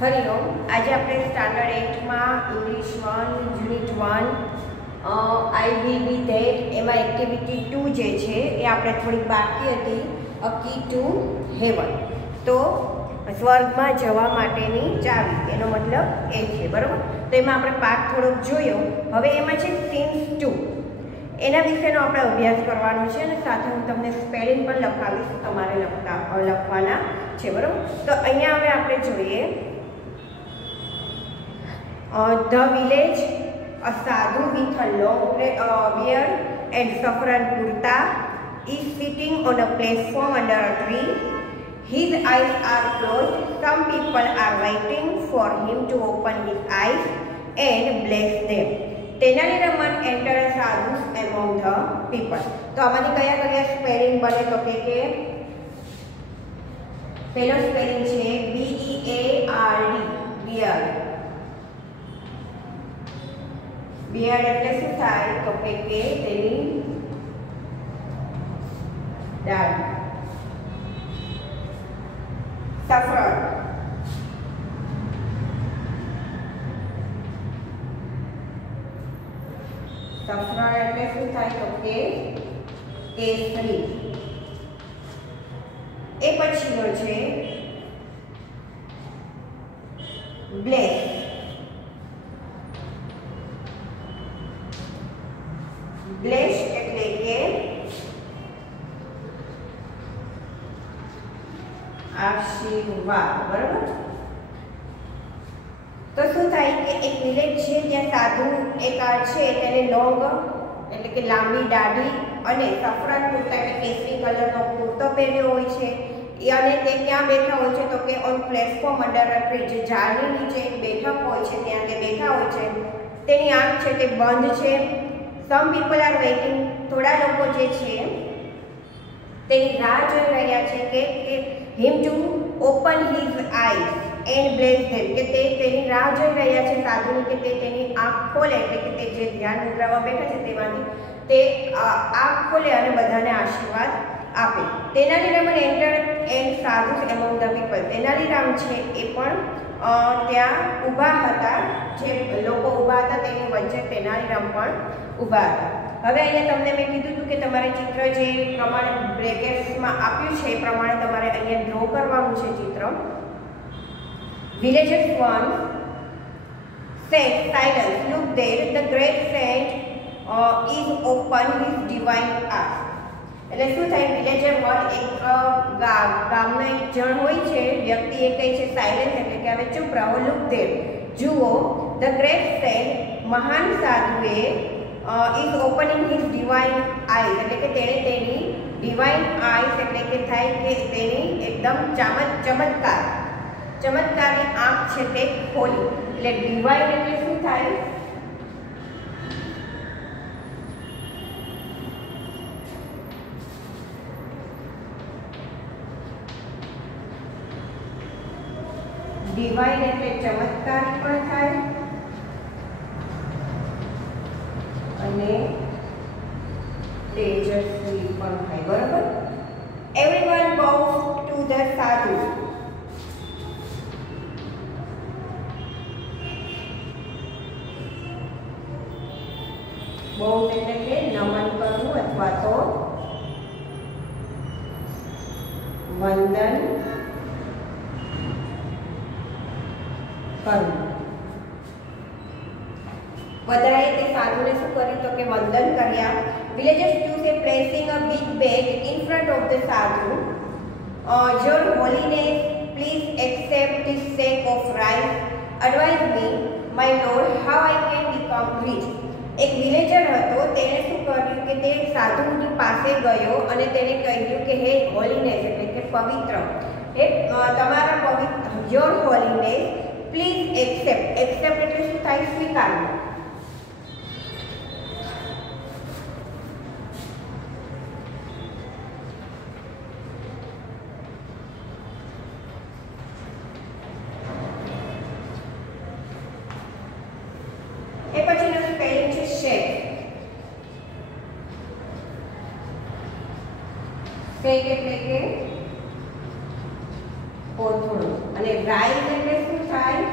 હરિઓમ. આજે આપણે સ્ટાન્ડર્ડ 8માં English 1 unit 1 I will be that એમાં એક્ટિવિટી 2 જે છે એ આપણે થોડીક બાકી હતી, અ કી ટુ હેવન. તો સ્વર્ગમાં જવા માટેની ચાવી, એનો મતલબ એ છે, બરાબર. તો એમાં આપણે પાઠ થોડોક જોયો. હવે એમાં છે સીન્સ 2, એના વિશેનો આપણે અભ્યાસ કરવાનો છે અને સાથે હું તમને સ્પેલિંગ પણ લખાવીશ, તમારે લખવાના છે, બરાબર. તો અહીંયા હવે આપણે જોઈએ the village, a sadhu with a long beard and saffron kurta is sitting on a platform under a tree. His eyes are closed. Some people are waiting for him to open his eyes and bless them. Tenali Raman entered sadhus among the people. તો આમાંથી કયા spelling બને તો કે પહેલો spelling છે BEARD, beard. beard એટલે શું થાય તો કે તેની દાઢી. saffron, saffron એટલે શું થાય તો કે કેસરી. એ પછીનો છે બ્લેક. બ્લેશ એટલે કે આશીર્વાદ, બરાબર. તો શું થાય કે એક વિલેજ છે ત્યાં સાધુ એક છે, તેને લોંગ એટલે કે લાંબી દાઢી અને સફરાન કુર્તા એટલે કેસરી કલરનો કુર્તો પહેર્યો હોય છે, અને તે ક્યાં બેઠા હોય છે તો કે on platform under a tree, જે ઝાડની નીચે એક બેઠક હોય છે ત્યાં તે બેઠા હોય છે. તેની આંખ છે તે બંધ છે. સમ પીપલ આર વેઇટિંગ, થોડા લોકો જે છે તેની રાહ જોઈ રહ્યા છે કે him to open his eyes and bless them, કે તે તેની રાહ જોઈ રહ્યા છે સાધુની કે તે તેની આંખ ખોલે, એટલે કે તે જે ધ્યાન મુદ્રામાં બેઠા છે તેમાંથી તે આંખ ખોલે અને બધાને આશીર્વાદ આપે. Tenaliram enter and sadhus among the people. Tenaliram છે એ પણ ત્યાં ઊભા હતા, જે લોકો ઊભા હતા તેની વચ્ચે તેનાલીરામ પણ ઊભા હતા. હવે અહીંયા તમને મેં કીધું હતું કે તમારે ચિત્ર જે પ્રમાણે બ્રેકેટ્સમાં આપ્યું છે એ પ્રમાણે તમારે અહીંયા ડ્રો કરવાનું છે ચિત્ર. Villagers 1 said, silence, look there, the great saint is open his divine eyes. એટલે શું થાય, વિલેજર 1 એક ગામનો એક જણ હોય છે, વ્યક્તિ એ કહે છે સાયલેન્સ એટલે કે હવે ચૂપ રહો, લુક ધેર, જુઓ, ધ ગ્રેટ સેન્ટ મહાન સાધુએ is opening his divine eyes, એટલે કે તેણે તેની ડિવાઇન આઈઝ એટલે કે થાય કે તેની એકદમ ચમત્કારી આંખ છે તે ખોલી. એટલે ડિવાઇન એટલે શું થાય, ડિવાઇન એટલે ચમત્કારી પણ થાય અને તેજસ્વી પણ થાય, બરાબર. એવરીવન બોવ્સ ટુ ધ સાધુ. બોવ એટલે કે નમન કરવું અથવા તો વંદન કરવું. બધાએ તે સાધુને શું કર્યું તો કે વંદન કર્યા. વિલેજર્સ 2 છે placing a big bag in front of the sadhu. Your holiness please accept this sack of rice. Advise me my lord how I can become rich. એક વિલેજર હતો, તેણે શું કર્યું કે તે સાધુની પાસે ગયો અને તેને કહ્યું કે હે હોલીનેસ એટલે કે પવિત્ર, હે તમારા પવિત્ર, your holiness please accept. Accept એટલે શું થાય, સ્વીકારવું. એ પછીનો સ્પેલિંગ છે શેક. શેક એટલે કે કોથળું, અને રાઈઝ એટલે શું શું થાય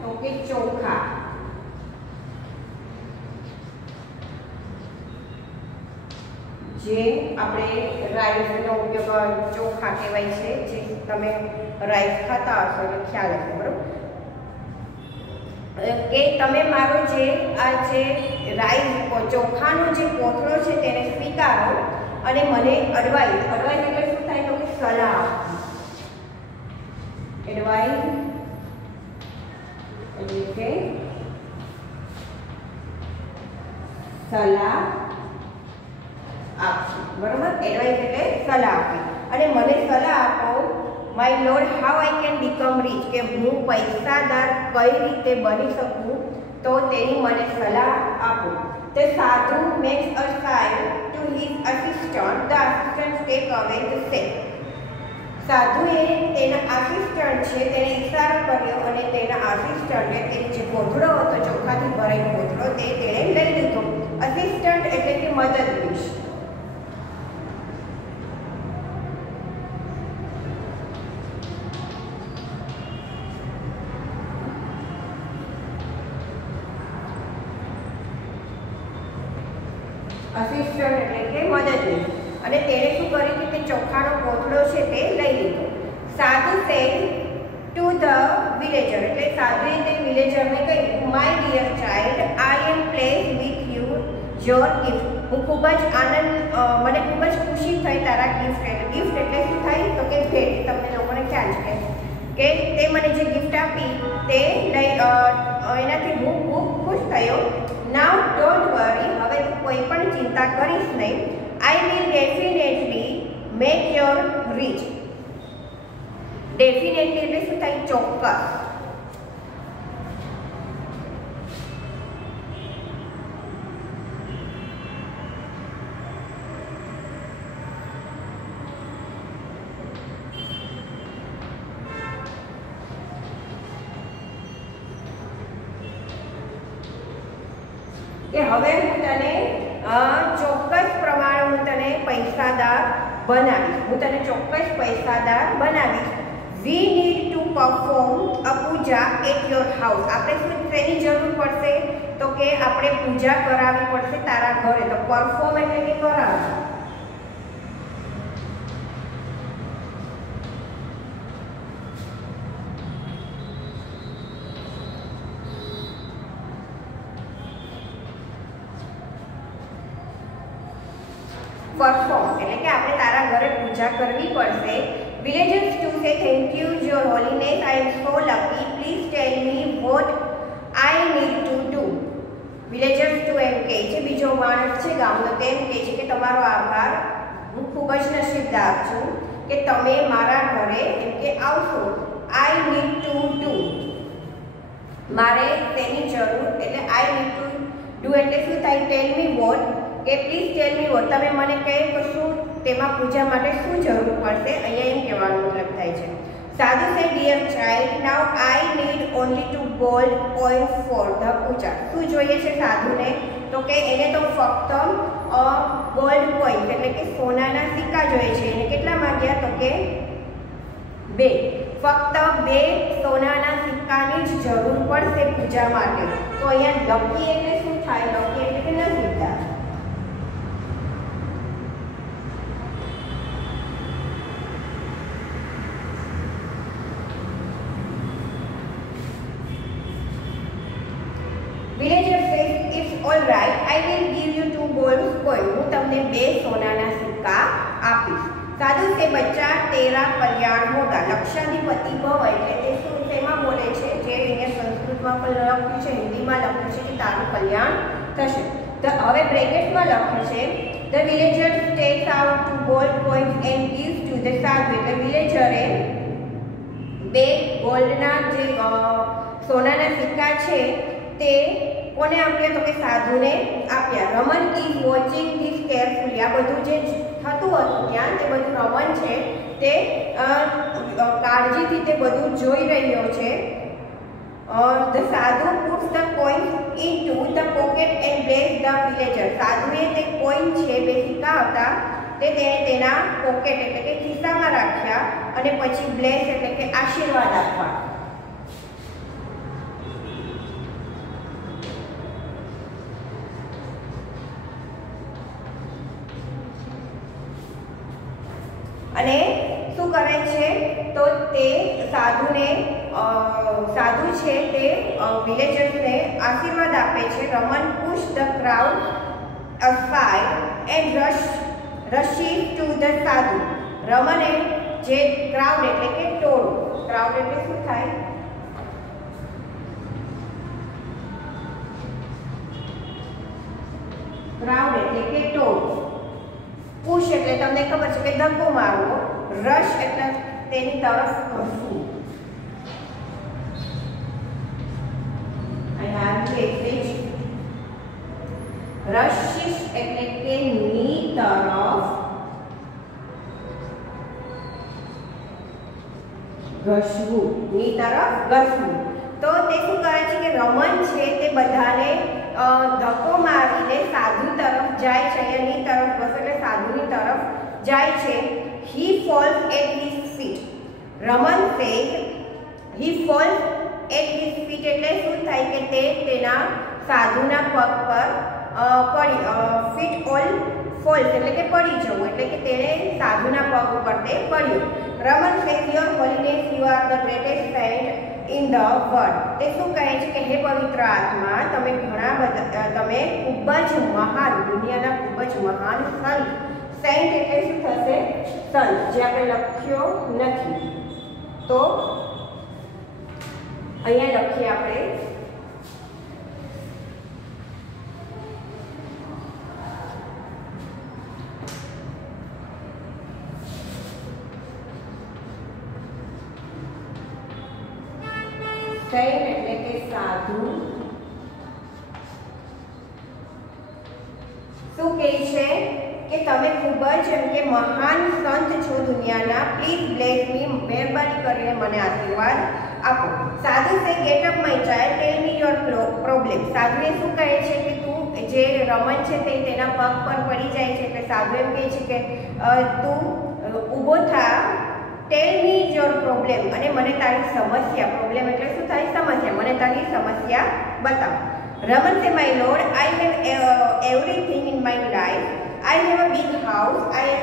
તો કે ચોખા. જે આપણે રાઈસનો ઉપયોગ ચોખા કહેવાય છે, જે તમે રાઈસ ખાતા હશો એટલે ખ્યાલ હશે, બરોબર? કે તમે મારો જે આ જે રાઈસ ચોખાનો જે કોથળો છે તેને સ્વીકારો અને મને એડવાઇસ એટલે શું થાય તો કે સલાહ. એડવાઇસ એટલે કે સલાહ આપવી, બરોબર? એડવાઇસ એટલે સલાહ આપવી. અને મને સલાહ આપો, my lord, how I can become rich, કે હું પૈસાદાર કઈ રીતે બની શકું, તો તેની મને સલાહ આપો. The sadhu makes a sign to his assistant. The assistant take away the sack. સાધુએ તેના આસિસ્ટન્ટ છે તેને ઈશારો કર્યો અને તેના આસિસ્ટન્ટે તે જે કોથળો હતો ચોખાથી ભરેલો કોથળો તે તેણે લઈ લીધો. અસિસ્ટન્ટ એટલે કે મદદનીશ. અસિસ્ટન્ટ એટલે કે મદદનીશ. અને તેણે શું કર્યું કે તે ચોખાનો કોથળો છે તે લઈ લીધો. સાધુ સેડ ટુ ધ વિલેજર, એટલે સાધુએ તે વિલેજરને કહ્યું, my dear child, I am place with you your gift. હું ખૂબ જ આનંદ, મને ખૂબ જ ખુશી થઈ તારા ગિફ્ટ. ગિફ્ટ એટલે શું થાય તો કે ભેટ. તમને લોકોને ખ્યાલ છે કે તે મને જે ગિફ્ટ આપી તે લઈ એનાથી હું ખૂબ ખુશ થયો. નાઉ ડોન્ટ વરી, હવે તું કોઈ પણ ચિંતા કરીશ નહીં. I will definitely make your rich. Definitely એટલે શું થાય ચોક્કસ. કે હવે હું તને ચોક્કસ પ્રમાણે હું તને પૈસાદાર બનાવીશ. હું તને ચોક્કસ પૈસાદાર બનાવીશ. We need to perform a puja at your house. આપણે શું તેની જરૂર પડશે તો કે આપણે પૂજા કરાવવી પડશે તારા ઘરે. તો પરફોર્મ એટલે કે કરાવવું. પરફોર્મ એટલે કે આપણે તારા ઘરે પૂજા કરવી પડશે. Villagers to say thank you your holiness, I am so lucky, please tell me what I need to do. Villagers to એમ કહે છે, બીજો માણસ છે ગામનો, તેમ કહે છે કે તમારો આભાર, હું ખૂબ જ નસીબદાર છું કે તમે મારા ઘરે એમ કે આવશો. આઈ નીડ ટુ ડુ, મારે તેની જરૂર, એટલે આઈ નીડ ટુ ડુ એટલે શું થાય ટેલ મી વોટ, કે પ્લીઝ ટેલ મી વોટ, તમે મને કહે તો શું તેમાં પૂજા માટે શું જરૂર પડશે. અહીંયા એમ કહેવાનો મતલબ થાય છે. Sadhu say dear child, now I need only two gold coins for the puja. શું જોઈએ છે સાધુને તો કે એને તો ફક્ત ગોલ્ડ કોઇન્સ એટલે કે સોનાના સિક્કા જોઈએ છે. એને કેટલા માંગ્યા તો કે 2. ફક્ત 2 સોનાના સિક્કાની જ જરૂર પડશે પૂજા માટે. તો અહીંયા લકી એટલે શું થાય? લકી એટલે કે નસીબદાર. Villager says, it's all right, I will give you 2 gold coins. હું તમને 2 સોનાના સિક્કા આપીશ. સાધુ સે બચ્ચા તેરા કલ્યાણ હોગા. લક્ષાધિપતિ ભવ એટલે તે શું તેમાં બોલે છે, જે અહીંયા સંસ્કૃતમાં પણ લખ્યું છે, હિન્દીમાં લખ્યું છે કે તારું કલ્યાણ થશે. તો હવે બ્રેકેટમાં લખ્યું છે the villager takes out 2 gold coins and gives to the sadhu. એટલે વિલેજરે 2 ગોલ્ડના જે સોનાના સિક્કા છે તે કોને આપ્યા તો કે સાધુને આપ્યા. Raman is watching this carefully. આ બધું જે થતું હતું ત્યાં તે બધું રમન છે તે કાળજીથી તે બધું જોઈ રહ્યો છે. The sadhu puts the coins into the pocket and bless the villager. સાધુએ તે કોઈન છે, 2 સિક્કા હતા તે તેને તેના પોકેટ એટલે કે ખિસ્સામાં રાખ્યા અને પછી બ્લેસ એટલે કે આશીર્વાદ આપવા. અને શું કરે છે તો તે સાધુ છે તે વિલેજર્સને આશીર્વાદ આપે છે. Raman push the crowd aside and rushes to the સાધુ. રમને જે ક્રાઉડ એટલે કે ટોળું, ક્રાઉડ એટલે શું થાય? ક્રાઉડ એટલે કે ટોળું. પુશ એટલે તમને ખબર છે કે ધક્કો મારવો, રશ એટલે તેની તરફ ધસવું. I have to explain. રશિશ એટલે કે ની તરફ ઘસવું, ની તરફ ઘસવું. તો તે શું કરે છે કે રમન છે તે બધાને ધક્કો મારીને સાધુ તરફ જાય છે. ની તરફ ઘસે એટલે સાધુની તરફ જાય છે. he falls at his feet. Raman says he falls at his feet એટલે શું થાય કે તે તેના સાધુના પગ પર ફીટ ઓલ ફોલ્સ એટલે કે પડી જવું, એટલે કે તેણે સાધુના પગ ઉપર તે પડ્યું. Raman says your holiness you are the greatest saint in the world. તે શું કહે છે કે હે પવિત્ર આત્મા, તમે ખૂબ જ મહાન, દુનિયાના ખૂબ જ મહાન સંત. સેન્ટ એટલે શું થશે? સંત, જે આપણે લખ્યો નથી તો અહીંયા લખીએ આપણે સેન્ટ એટલે કે સાધુ. શું કહે છે કે તમે ખૂબ જ એમ કે મહાન સંત છો દુનિયાના. પ્લીઝ બ્લેસ મી, મહેરબાની કરીને મને આશીર્વાદ આપો. Sadhu say get up my child, tell me your problem. સાધુએ શું કહે છે કે તું જે રમન છે તે તેના પગ પર પડી જાય છે એટલે સાધુ એમ કહે છે કે તું ઊભો થા, ટેલ મી યોર પ્રોબ્લેમ, અને મને તારી સમસ્યા, પ્રોબ્લેમ એટલે શું થાય? સમસ્યા, મને તારી સમસ્યા બતાવ. રમન સે my lord, I have everything in my life. I have a big house, I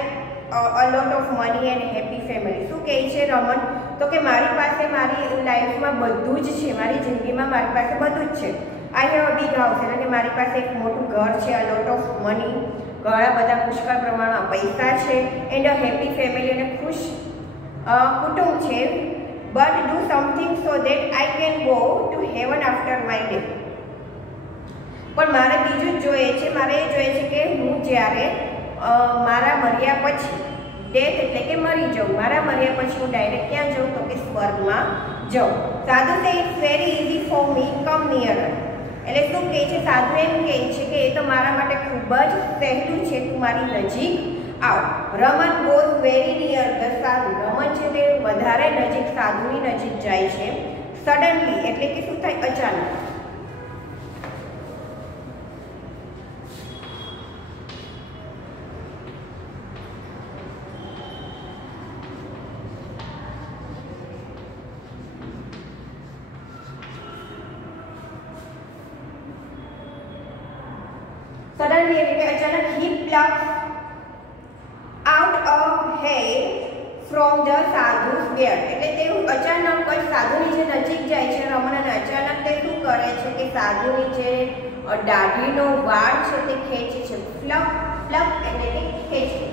have a lot of money and happy family. શું કહે છે રમન? તો કે મારી પાસે મારી લાઈફમાં બધું જ છે, મારી જિંદગીમાં મારી પાસે બધું જ છે. I have a big house એટલે કે મારી પાસે એક મોટું ઘર છે, અ લોટ ઓફ મની, ઘણા બધા પુષ્કળ પ્રમાણમાં પૈસા છે, એન્ડ અ હેપી ફેમિલી અને ખુશ કુટુંબ છે. But do something so that I can go to heaven after my death. પણ મારે બીજું જ જોઈએ છે, મારે એ જોઈએ છે કે હું જ્યારે મારા મર્યા પછી, ડેથ એટલે કે મરી જાઉં, મારા મર્યા પછી હું ડાયરેક્ટ ક્યાં જાઉં? તો કે સ્વર્ગમાં જાઉં. Sadhu says it's very easy for me, come near. એટલે શું કહે છે? સાધુ એમ કહે છે કે એ તો મારા માટે ખૂબ જ સહેલું છે, તું મારી નજીક આવ. Raman goes very near the સાધુ. રમન છે તે વધારે નજીક, સાધુની નજીક જાય છે. સડનલી એટલે કે શું થાય? અચાનક. સડનલી એટલે કે અચાનક. he plucks out a hair from the sadhu's beard. એટલે તે અચાનક જ સાધુની જે નજીક જાય છે રમન, અને અચાનક તે શું કરે છે કે સાધુની જે દાઢીનો વાળ છે તે ખેંચે છે. પ્લક એટલે કે ખેંચે.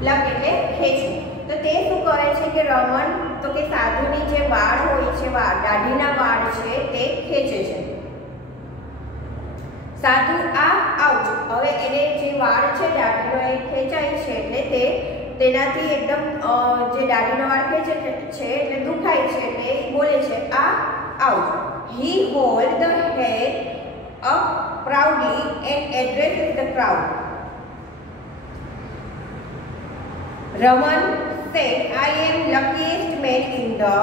પ્લક એટલે ખેંચવું. તો તે શું કરે છે કે રમન, તો કે સાધુની જે વાળ હોય છે, દાઢીના વાળ છે તે ખેંચે છે. સાધુ આઉચ. હવે એને જે વાળ છે દાઢીનો એ ખેંચાય છે એટલે તેનાથી એકદમ જે દાઢીનો વાળ ખેંચે છે એટલે દુખાય છે એટલે બોલે છે ouch. He hold the hair up proudly and addresses the crowd. Raman said, I am luckiest man in the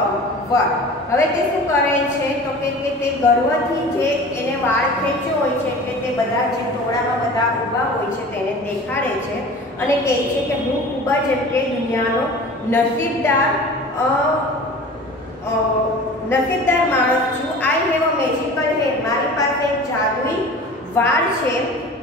world. હવે તે શું કરે છે તો કે તે ગર્વથી જે એને વાળ ખેંચ્યો હોય છે એટલે તે બધા જે ટોળામાં બધા ઊભા હોય છે તેને દેખાડે છે અને કહે છે કે હું ખૂબ જ એમ કે દુનિયાનો નસીબદાર માણસ છું. I have a magical hair. મારી પાસે એક જાદુઈ વાળ છે,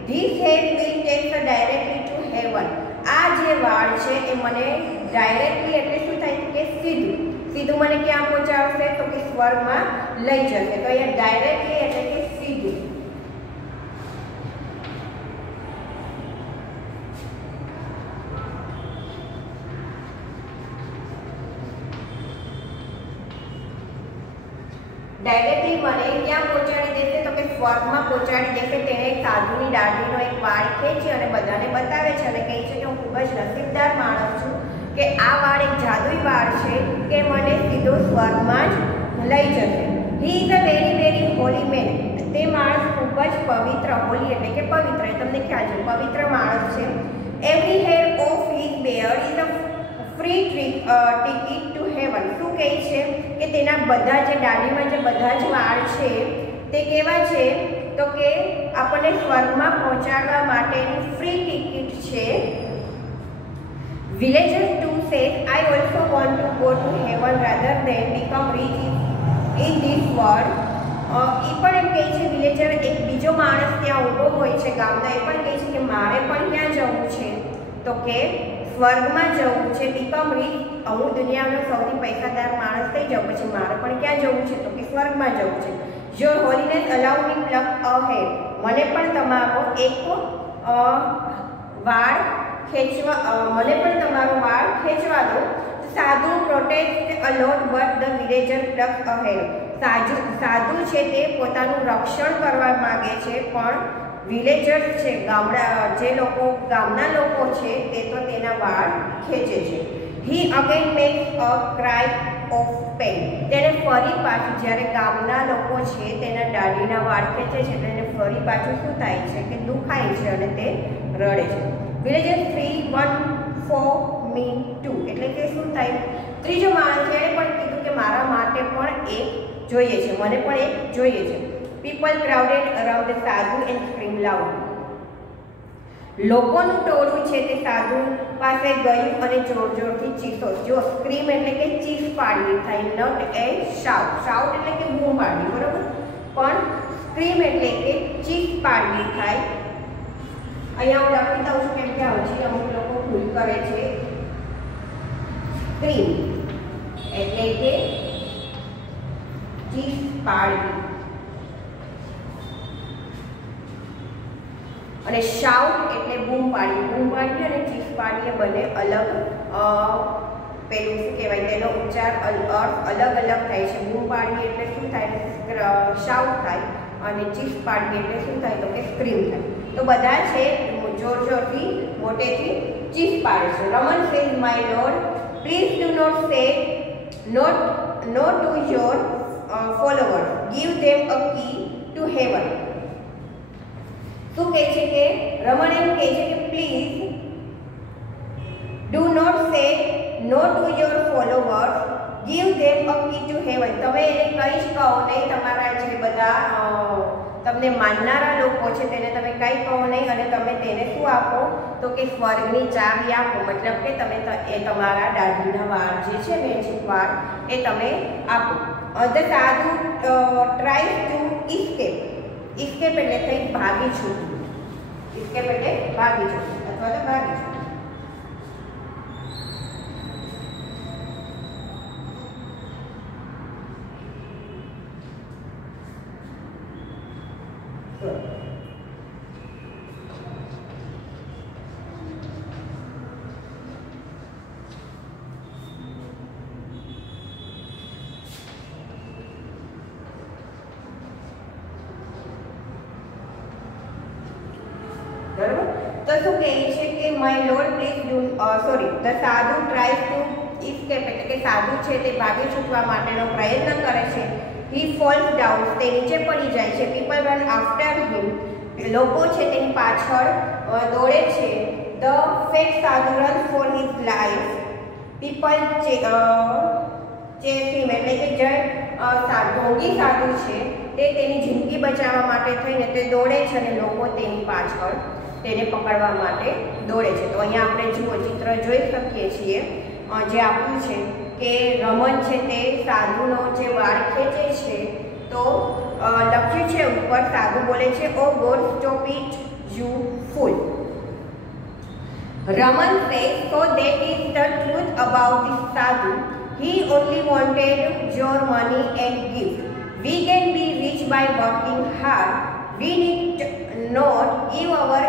this hair will take directly to heaven. આ જે વાળ છે એ મને ડાયરેક્ટલી એટલે શું થાય કે સીધું મને ક્યાં પહોંચાડશે તો કે સ્વર્ગમાં લઈ જશે. તો અહીંયા ડાયરેક્ટલી એટલે કે સીધું. ડાયરેક્ટલી મને ક્યાં પહોંચાડી દેશે તો કે સ્વર્ગમાં પહોંચાડી દેશે. તેણે એક સાધુની દાઢીનો એક વાળ ખેંચી અને બધાને બતાવે છે અને કહે છે કે હું ખૂબ જ નસીબદાર માણસ છું કે આ વાળ એક જાદુઈ વાળ છે કે મને સીધો સ્વર્ગમાં જ લઈ જશે. He is a very very holy man. તે માણસ ખૂબ જ પવિત્ર, હોલી એટલે કે પવિત્ર, તમને ખ્યાલ છે પવિત્ર માણસ છે. Every hair of his beard is a free ticket two heaven. શું કહે છે કે તેના બધા જે દાઢીમાં જે બધા જ વાળ છે તે કેવા છે તો કે આપણને સ્વર્ગમાં પહોંચાડવા માટેની ફ્રી ટિકિટ છે. Villagers too said, I also want to go to heaven rather than become rich in this world. એ પણ એમ કહે છે, વિલેજર એક બીજો માણસ ત્યાં ઊભો હોય છે ગામનો, એ પણ કહે છે કે મારે પણ ક્યાં જવું છે તો કે સ્વર્ગમાં જવું છે. બીકમ રીચ, હું દુનિયાનો સૌથી પૈસાદાર માણસ થઈ જાઉં પછી મારે પણ ક્યાં જવું છે તો કે સ્વર્ગમાં જવું છે. Your holiness allow me pluck a hair. મને પણ તમારો એક વાળ ખેંચવા, મને પણ તમારો વાળ ખેંચવા દો. સાધુ protect a lot but the villager pluck a hair. સાધુ છે તે પોતાનું રક્ષણ કરવા માંગે છે પણ વિલેજર્સ છે ગામના લોકો છે તે તો તેના વાળ ખેંચે છે. He again makes a cry of pain. તેને ફરી પાછું જ્યારે ગામના લોકો છે તેના દાઢીના વાળ ખેંચે છે તેને ફરી પાછું શું થાય છે કે દુખાય છે અને તે રડે છે. Villagers 3 1 4 me too. એટલે કે શું થાય, ત્રીજો માણસ એણે પણ કીધું કે મારા માટે પણ એક જોઈએ છે, મને પણ એક જોઈએ છે. People crowded around the sadhu and screamed loud. લોકોનું ટોળું છે તે સાધુ પાસે ગયું અને જોરથી ચીસો. જો સ્ક્રીમ એટલે કે ચીસ પાડવી થાય, નોટ એ શાઉટ. શાઉટ એટલે કે બૂમ પાડવી, બરોબર, પણ સ્ક્રીમ એટલે કે ચીસ પાડવી થાય. અહીંયા હું લખી દઉં છું કેમ કે હજી અમુક લોકો ભૂલ કરે છે. સ્ક્રીમ એટલે કે ચીસ પાડવી અને શાઉટ એટલે બૂમ પાડવી. બૂમ પાડવી અને ચીસ પાડવી બંને અલગ પેલું શું કહેવાય તેનો ઉચ્ચાર અર્થ અલગ થાય છે. બૂમ પાડવી એટલે શું થાય, શાઉટ થાય, અને ચીસ પાડવી એટલે શું થાય તો કે સ્ક્રીમ થાય. તો બધા છે જોરથી મોટેથી ચીસ પાડે છે. Raman says my lord please do not say no to your followers, give them a key to heaven. શું કહે છે કે રમણ એમ કહે છે કે please do not say no to your followers, give them a key to heaven. તમે એને કંઈ જ કહો નહીં, તમારા જે બધા તમને માનનારા લોકો છે તેને તમે કંઈ કહો નહીં અને તમે તેને શું આપો તો કે સ્વર્ગની ચાવી આપો. મતલબ કે તમે એ તમારા દાઢીના વાળ જે છે મેજિક વાળ એ તમે આપો. ધ સાધુ ટ્રાય ટુ ઇસ્કેપ. ઇસ્કેપ એટલે કંઈ ભાગી છૂટવું. ઇસ્કેપ એટલે ભાગી છૂટવું અથવા તો ભાગી છૂટવું. તો શું કહે છે કે my lord please do the સાધુ ટ્રાય ટુ ઇસ્કેપ એટલે કે સાધુ છે તે ભાગી છૂટવા માટેનો પ્રયત્ન કરે છે. હી ફોલ્સ ડાઉન, તે નીચે પડી જાય છે. પીપલ રન આફ્ટર હિમ, લોકો છે તેની પાછળ દોડે છે. The fake sadhu run for his life. People chase him એટલે કે જે ઢોંગી સાધુ છે તે તેની જિંદગી બચાવવા માટે થઈને તે દોડે છે અને લોકો તેની પાછળ તેને પકડવા માટે દોડે છે. તો અહીંયા આપણે જુઓ ચિત્ર જોઈ શકીએ છીએ જે આપ્યું છે કે રમન છે તે સાધુનો જે વાળ ખેંચે છે તો લખ્યું છે ઉપર, સાધુ બોલે છે, oh God stop it you fool. Raman says, so that is the truth about this sadhu. He only wanted your money and gift. We can be rich by working hard. We need not give our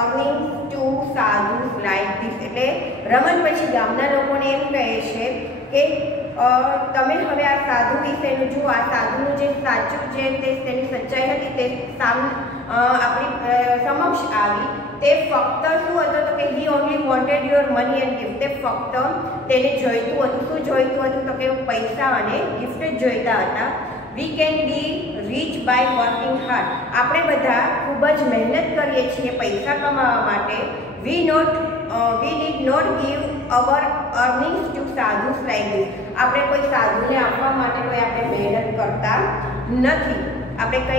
earnings to sadhus like this. એટલે રમન પછી ગામના લોકોને એમ કહે છે કે તમે હવે આ સાધુ વિશેનું જુઓ, આ સાધુનું જે સાચું છે તેની સચ્ચાઈ હતી તે આપણી સમક્ષ આવી. તે ફક્ત શું હતો તો કે he only wanted your money and gift. તે ફક્ત તેને જોઈતું હતું, શું જોઈતું હતું તો કે પૈસા અને ગિફ્ટ જ જોઈતા હતા. We can be rich by working hard. આપણે બધા ખૂબ જ મહેનત કરીએ છીએ પૈસા કમાવા માટે. We need not give our earnings to sadhus like this. આપણે કોઈ સાધુને આપવા માટે કોઈ આપણે મહેનત કરતા નથી. આપણે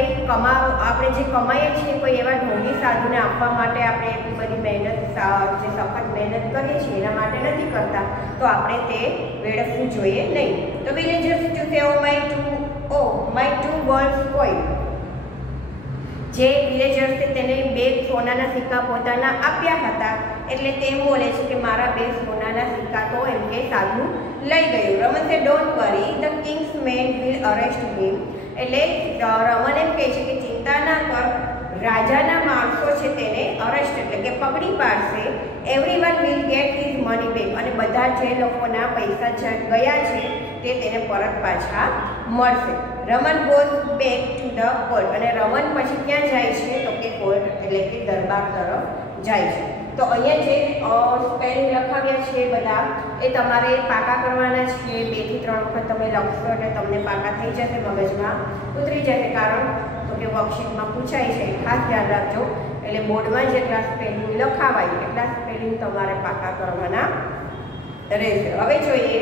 આપણે જે કમાઈએ છીએ કોઈ એવા ઢોંગી સાધુને આપવા માટે આપણે એટલી બધી મહેનત, જે સખત મહેનત કરીએ છીએ એના માટે નથી કરતા. તો આપણે તે વેડફવું જોઈએ નહીં. તો villagers to say my two gold coin. જે વિલેજર્સે તેને 2 સોનાના સિક્કા પોતાના આપ્યા હતા, એટલે તે બોલે છે કે મારા 2 સોનાના સિક્કા તો એમ કે સાધુ લઈ ગયું. Raman say don't worry, the king's men will arrest him. એટલે રમન એમ કહે છે કે ચિંતા ના કર, રાજાના માણસો છે તેને અરેસ્ટ એટલે કે પકડી પાડશે. Everyone will get his money back. અને બધા જે લોકોના પૈસા ગયા છે તે તેને પરત પાછા મળશે. Raman goes back to the court. અને રમન પછી ક્યાં જાય છે તો કે કોર્ટ એટલે કે દરબાર તરફ જાય છે. તો અહીંયા જે સ્પેલિંગ લખાવ્યા છે બધા એ તમારે પાકા કરવાના છે. 2 થી 3 વખત તમે લખશો એટલે તમને પાકા થઈ જશે, મગજમાં ઉતરી જશે. કારણ તો કે વર્કશીટમાં પૂછાય છે, ખાસ ધ્યાન રાખજો. એટલે બોર્ડમાં જેટલા સ્પેલિંગ લખાવાય એટલા સ્પેલિંગ તમારે પાકા કરવાના રહેશે. હવે જોઈએ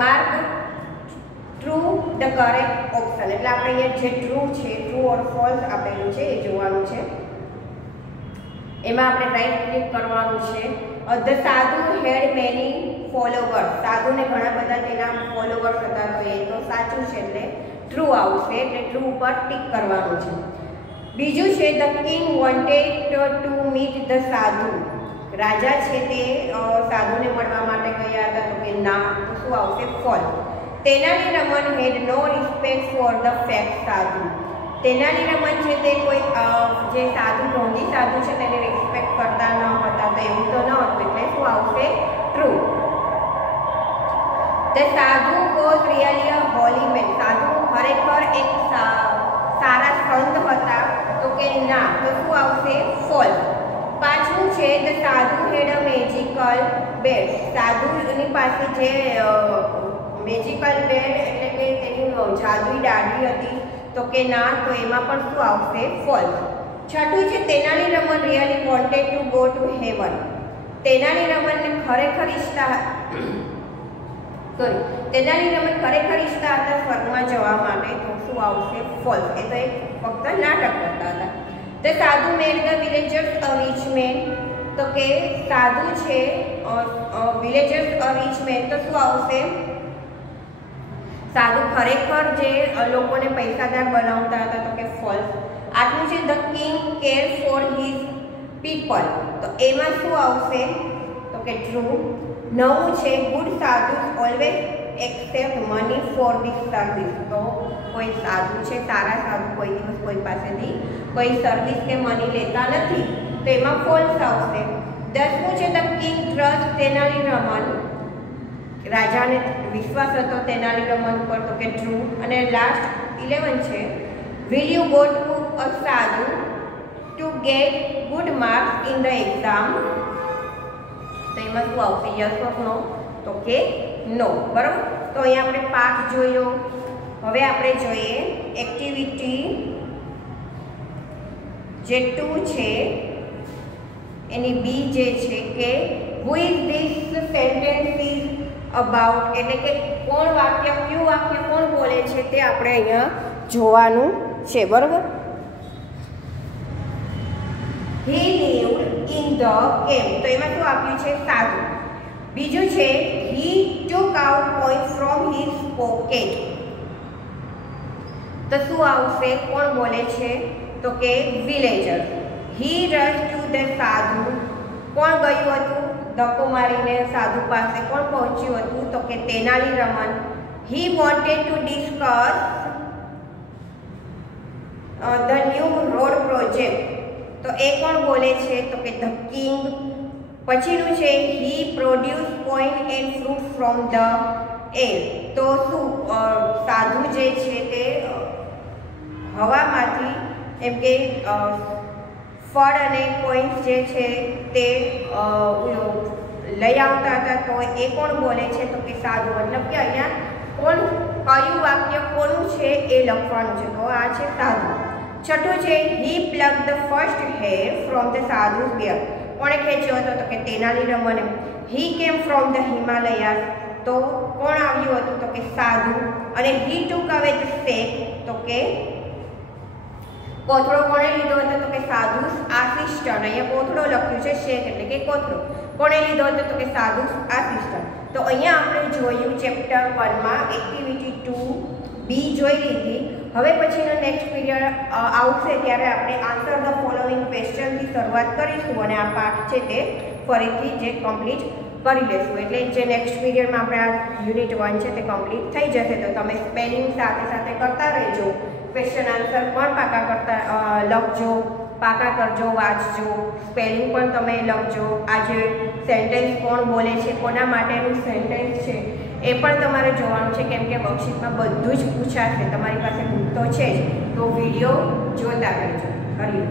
mark true the correct option. એટલે આપણે અહીંયા જે ટ્રુ છે, ટ્રુ ઓર ફોલ્સ આપેલું છે એ જોવાનું છે. એમાં આપણે રાઈટ ક્લિક કરવાનું છે. ધ સાધુ હેડ મેની ફોલોવર્સ. સાધુને ઘણા બધા તેના ફોલોવર્સ હતા, તો એ તો સાચું છે એટલે ટ્રુ આવશે. એટલે ટ્રુ ઉપર ટિક કરવાનું છે. બીજું છે the king wanted to meet the સાધુ. રાજા છે તે સાધુને મળવા માટે ગયા હતા, તો કે ના, તો શું આવશે? False. Tenali Raman had no respect for the fake sadhu. Tenali Raman છે તે કોઈ જે સાધુ, ઢોંગી સાધુ છે તેને રિસ્પેક્ટ કરતા ન હતા, તો એવું તો ન હતું એટલે શું આવશે? True. The sadhu was really a holy man. સાધુ ખરેખર એક સારા સંત હતા, તો કે ના, તો શું આવશે? ફોલ્સ. પાંચમું છે ધ સાધુ હેડ અ મેજિકલ બેડ. સાધુની પાસે જે મેજિકલ બેડ એટલે કે તેની જાદુઈ દાઢી હતી, તો કે ના, તો એમાં પણ શું આવશે? ફોલ્સ. છઠ્ઠું છે Tenali Raman really wanted to go to heaven. Tenali રમનને ખરેખર ઈચ્છતા હતા સ્વર્ગમાં જવા માટે, તો શું આવશે? ફોલ્સ. એ તો એક ફક્ત નાટક કરતા હતા. The sadhu made the villagers a rich man. તો કે સાધુ છે વિલેજર્સ અ રીચ મેન, તો શું આવશે? સાધુ ખરેખર જે લોકોને પૈસાદાર બનાવતા હતા, તો કે ફોલ્સ. આટલું છે the king care for his people. તો એમાં શું આવશે? તો કે ટ્રુ. 9 છે ગુડ સાધુ always accept money for this service. તો કોઈ સાધુ છે, સારા સાધુ કોઈ દિવસ કોઈ પાસેથી કોઈ સર્વિસ કે મની લેતા નથી, તો એમાં ફોલ્સ આવશે. 10મું છે the king trust Tenali Raman. રાજાને વિશ્વાસ હતો તેનાલી રમન ઉપર, તો કે ટ્રુ. અને લાસ્ટ 11 છે will you go to a sadhu to get good marks in the exam. તો એમાં શું આવશે? Yes or no? તો કે નો. બરાબર. તો અહીંયા આપણે પાઠ જોયો. હવે આપણે જોઈએ એક્ટિવિટી જે 2 છે એની બી જે છે કે who is this sentence is about. એટલે કે કોણ વાક્ય, કયું વાક્ય કોણ બોલે છે તે આપણે અહીંયા જોવાનું છે. બરાબર. હી લીવ્ડ ઇન ધ કેવ. તો એમાં શું આપ્યું છે? સાધુ. બીજું છે he took out coin from his pocket. તો શું આવશે? કોણ બોલે છે? તો કે villager. He rush to the sadhu. કોણ ગયું હતું ધક્કો મારીને સાધુ પાસે? કોણ પહોંચ્યું હતું? તો કે Tenali Raman. He wanted to discuss the new road project. તો એ કોણ બોલે છે? તો કે ધ કિંગ. પછીનું છે he produce coin and fruit from the air. તો શું સાધુ જે છે તે હવામાંથી એમ કે ફળ અને કોઈન્સ જે છે તે લઈ આવતા હતા. તો એ કોણ બોલે છે? તો કે સાધુ. મતલબ કે અહીંયા કોણ, કયું વાક્ય કોનું છે એ લખવાનું છે. તો આ છે સાધુ. છઠ્ઠું છે he pluck the first hair from the sadhu beard. કોણે ખેંચ્યો હતો? તો કે તેનાલી રમને. હી કેમ ફ્રોમ ધ હિમાલયાસ. તો કોણ આવ્યું હતું? તો કે સાધુ. અને હી ટુક અવે ધ સ્ટેક. તો કે કોથળો કોણે લીધો હતો? તો કે સાધુ આસિસ્ટન્ટ. અહીંયા કોથળો લખ્યું છે, શેક એટલે કે કોથળો. કોણે લીધો હતો? તો કે સાધુ આસિસ્ટન્ટ. તો અહીંયા આપણે જોયું ચેપ્ટર 1 માં એક્ટિવિટી 2B જોઈ લીધી. હવે પછીનો નેક્સ્ટ પીરિયડ આવશે ત્યારે આપણે આન્સર ધ ફોલોઈંગ ક્વેશ્ચનથી શરૂઆત કરીશું અને આ પાઠ છે તે ફરીથી જે કમ્પ્લીટ કરી લેશું. એટલે જે નેક્સ્ટ પીરિયડમાં આપણે આ યુનિટ 1 છે તે કમ્પ્લીટ થઈ જશે. તો તમે સ્પેલિંગ સાથે સાથે કરતા રહેજો. ક્વેશ્ચન આન્સર પણ પાકા કરતા લખજો, પાકા કરજો, વાંચજો. સ્પેલિંગ પણ તમે લખજો. આ જે સેન્ટેન્સ કોણ બોલે છે, કોના માટેનું સેન્ટેન્સ છે એ પણ તમારે જોવાનું છે, કેમ કે વર્કશીટમાં બધું જ પૂછાશે. તમારી પાસે બુક તો છે જ, તો વિડીયો જોતા રહેજો. હરિઓમ.